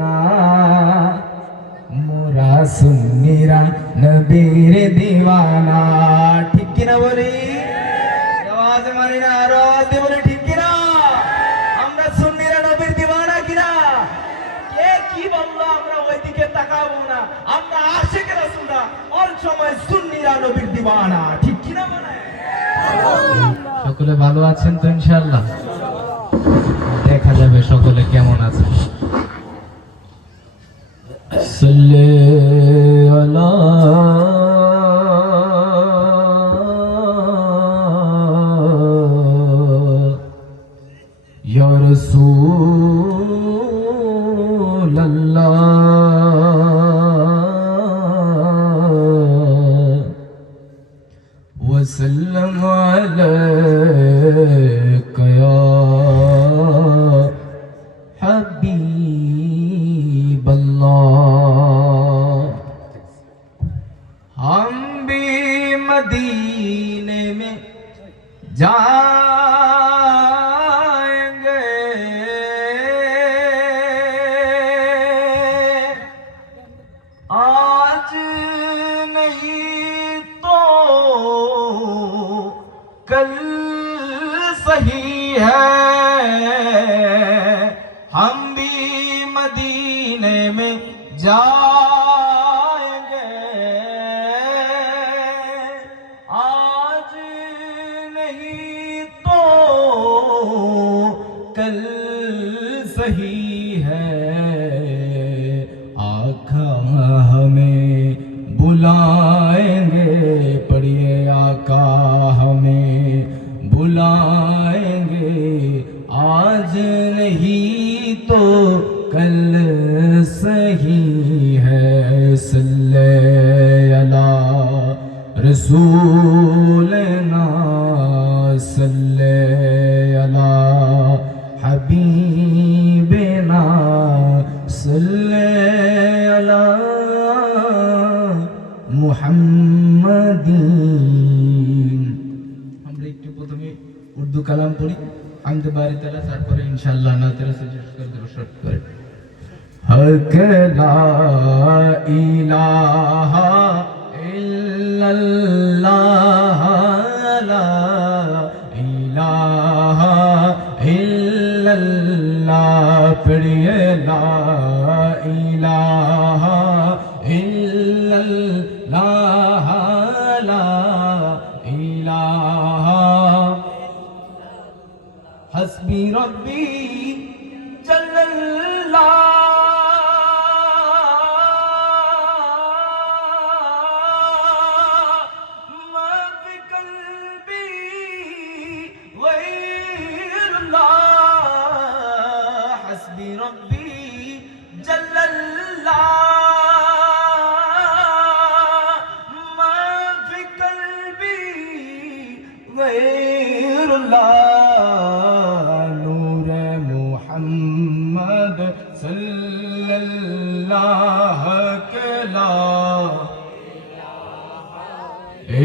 না মোরা সুন্নিরা নবীর দিওয়ানা ঠিক কিনা বলি আওয়াজ মারি না আওয়াজ দিয়ে বলি ঠিক কিনা আমরা সুন্নিরা নবীর দিওয়ানা কিনা কে কি বললো আমরা ওইদিকে তাকাবো না আমরা আশিক রাসূলরা ওর সময় সুন্নিরা নবীর দিওয়ানা ঠিক কিনা বলে সকলে ভালো আছেন তো ইনশাআল্লাহ দেখা যাবে সকলে কেমন আছে সাল্লি আলা ইয়া রাসূলুল্লাহ ওয়া সাল্লাম আলাইকা ইয়া हबीब अल्लाह हम भी मदीने में जाएंगे आज नहीं तो कल सही है हम भी मदीने में जाएंगे आज नहीं तो कल सही है आका हमें बुलाएंगे पढ़िए आका हमें बुलाएंगे आज नहीं तो कल सही है सल्ले अला रसूलना सल्ले अला हबीबना सल्ले अला मुहम्मदीन আমরা একটু প্রথমে উর্দু কালাম পড়ি হামদ বারি তাআলা তারপরে ইনশাআল্লাহ না তাআলা সাজেস্ট করে দেব শর্ট করে হক লা ইলাহা ইল্লাল্লাহ লা ইলাহা ইল্লাল্লাহ পড়িয়ে লা ইলাহা ইল্লাল্লাহ লা ইলাহা हस्बी रब्बी जल्लल्लाह मा फी क़ल्बी गैरुल्लाह हस्बी रब्बी जल्लल्लाह मा फी क़ल्बी गैरुल्लाह सल्लल्लाहु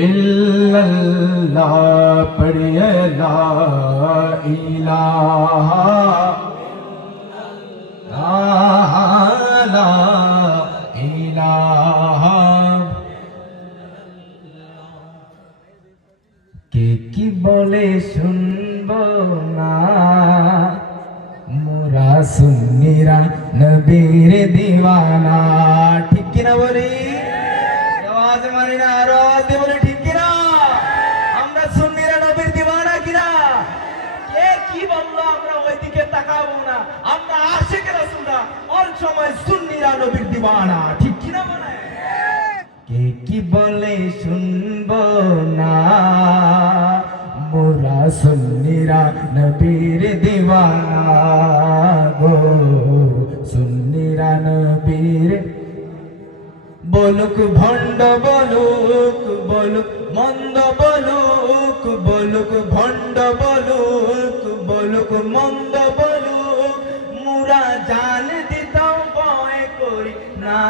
इल्लल्लाह पढ़िए ला इलाहा ला इलाहा কে কি বলে শুনবো না মোরা সুন্নিরা নবীর দিওয়ানা ঠিক কিনা বলি আওয়াজ মারি না আওয়াজ দিয়ে বলি ঠিক কিনা আমরা সুন্নিরা নবীর দিওয়ানা কিনা কে কি বললো আমরা ওইদিকে তাকাবো না আমরা আশিক রাসূলরা ওর সময় সুন্নিরা নবীর দিওয়ানা ঠিক কিনা বলে কে কি বলে শুনবো না মোরা সুন্নিরা নবীর দিওয়ানা গো সুন্নিরা নবীর বলুক ভণ্ড বলুক বলুক মন্দ বলুক বলুক ভণ্ড বলুক বলুক মন্দ বলুক মুরা জান দিতাম ভয় করি না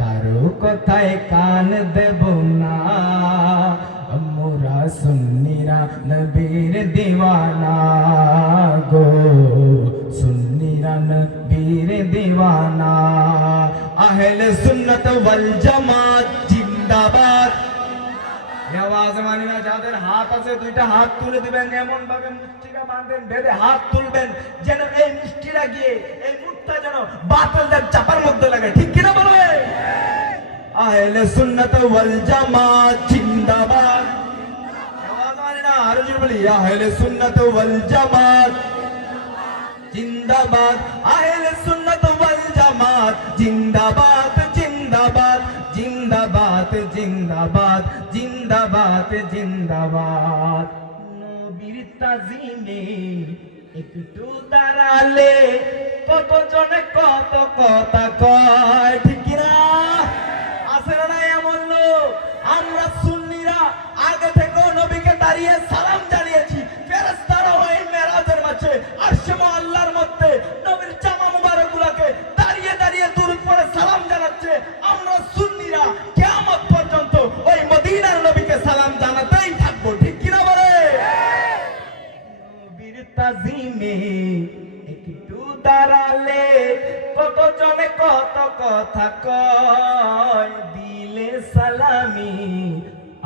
কারো কথায় কান দেব না মোরা সুন্নিরা নবীর দিওয়ানা গো সুন্নিরা दीवाना आहले सुन्नत वल जमात जिंदाबाद आवाज मानी ना যাদের হাত আছে দুইটা হাত তুলে দিবেন এমন ভাবে মুষ্টিটা বাঁধবেন বেঁধে হাত তুলবেন যেন এই মুষ্টিটা গিয়ে এই মুঠটা যেন বাতিলদের চাপার মধ্যে লাগে ঠিক কি না বলে आहले सुन्नत वल जमात जिंदाबाद आवाज मानी ना আরো জোরে বলি आहले सुन्नत वल जमात जिंदाबाद आहले सुन्नत वल जमात जिंदाबाद जिंदाबाद जिंदाबाद जिंदाबाद जिंदाबाद जिंदाबाद नबीर ताजीमे একটু দাঁড়ালে কত জনে কত কথা কয় ঠিক কি না আছে না এমন লোক আমরা সুন্নিরা আগে থেকে নবীকে দাঁড়িয়ে সালাম জানিয়েছি ফেরেশতারা ওই মেরাজের মাঝে আরশে আল্লাহর মধ্যে নবীর জামা মুবারকগুলোকে দাঁড়িয়ে দাঁড়িয়ে দুরূদ পড়ে সালাম জানাচ্ছে আমরা সুন্নিরা কিয়ামত পর্যন্ত ওই মদিনার নবীকে সালাম জানাতেই থাকবো ঠিক কি না বলে নবীর তাজিমে একটু দাঁড়ালে কত জনে কত কথা কয় দিলে সালামি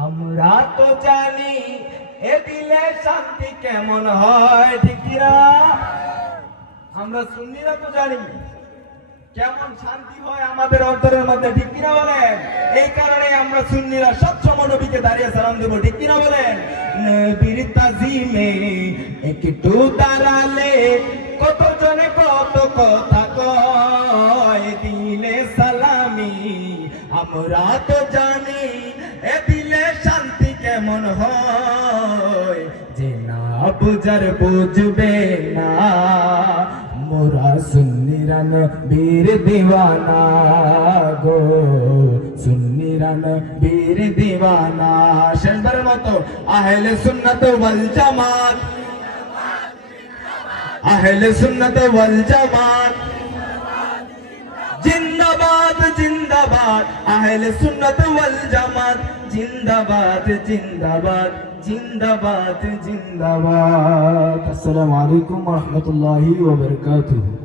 আমরা তো জানি এ দিলে শান্তি কেমন হয় ঠিক না আমরা সুন্নিরা তো জানি কেমন শান্তি হয় আমাদের অন্তরের মধ্যে ঠিক কিনা বলেন এই কারণে আমরা সুন্নিরা সবসময় নবীকে দাঁড়িয়ে সালাম দেব ঠিক কিনা বলেন নবীর তাজিমে একটু দাঁড়ালে কত জনে কত কথা কয় দিলে সালামি আমরা তো জানি এ দিলে শান্তি কেমন হয় যে না বুঝার বুঝবে না মোরা সুন্নিরা নবীর দিওয়ানা গো সুন্নিরা নবীর দিওয়ানা শেষবারের মতো আহলে সুন্নাত ওয়াল জামাত आहले सुन्नत वल जमात जिंदाबाद जिंदाबाद आहले सुन्नत वल जमात जिंदाबाद जिंदाबाद जिंदाबाद जिंदाबाद अस्सलामु अलैकुम व रहमतुल्लाहि व बरकातुहू।